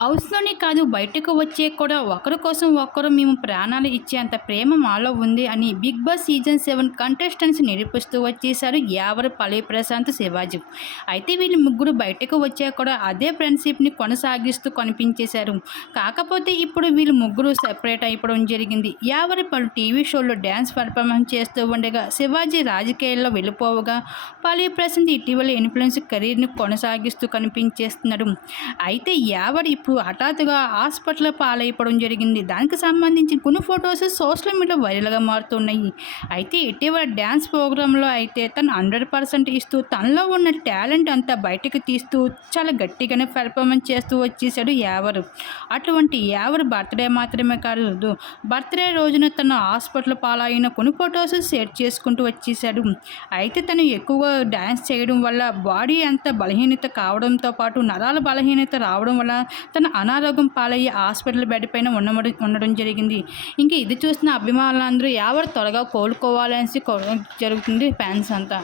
హౌస్‌లోనే కాదు బయటకు వచ్చే కూడా ఒకరి కోసం ఒకరు మేము ప్రాణాలు ఇచ్చేంత ప్రేమ మాలో ఉంది అని 'బిగ్ బాస్' సీజన్ 7 కంటెస్టెంట్స్ నిరూపిస్తూ వచ్చేసారు యావర్, పల్లవి ప్రశాంత్, శివాజీ. అయితే వీళ్ళు ముగ్గురు బయటకు వచ్చాక కూడా అదే ఫ్రెండ్‌షిప్‌ని కొనసాగిస్తూ కనిపించేశారు. కాకపోతే ఇప్పుడు వీళ్ళు ముగ్గురు సెపరేట్ అయిపోవడం జరిగింది. యావర్ పలు టీవీ షోల్లో డాన్స్ పెర్ఫార్మెన్స్ చేస్తూ ఉండగా, శివాజీ రాజకీయాల్లో వెళ్ళిపోవగా, పల్లవి ప్రశాంత్ ఇటీవల ఇన్‌ఫ్లుయెన్స్ కెరీర్‌ని కొనసాగిస్తూ కనిపించేస్తున్నాడు. అయితే యావర్ ఇప్పుడు హఠాత్తుగా హాస్పిటల్ పాలైపోవడం జరిగింది. దానికి సంబంధించి కొన్ని ఫొటోస్ సోషల్ మీడియాలో వైరల్‌గా మారుతున్నాయి. అయితే ఇటీవల డ్యాన్స్ ప్రోగ్రామ్‌లో అయితే తను 100% ఇస్తూ తనలో ఉన్న టాలెంట్ అంతా బయటకు తీస్తూ చాలా గట్టిగానే పెర్ఫార్మెన్స్ చేస్తూ వచ్చేసాడు యావర్. అటువంటి యావర్ బర్త్‌డే మాత్రమే కాదు, బర్త్‌డే రోజున తను హాస్పిటల్ పాలైన కొన్ని ఫొటోస్ షేర్ చేసుకుంటూ వచ్చేసాడు. అయితే తను ఎక్కువగా డ్యాన్స్ చేయడం వల్ల బాడీ అంతా బలహీనత కావడంతో పాటు నరాల బలహీనత రావడం వల్ల తను అనారోగ్యం పాలయ్యి హాస్పిటల్ బెడ్ పైన ఉండడం జరిగింది. ఇంక ఇది చూసిన అభిమానులందరూ యావర్ త్వరగా కోలుకోవాలనేసి జరుగుతుంది ఫ్యాన్స్ అంతా.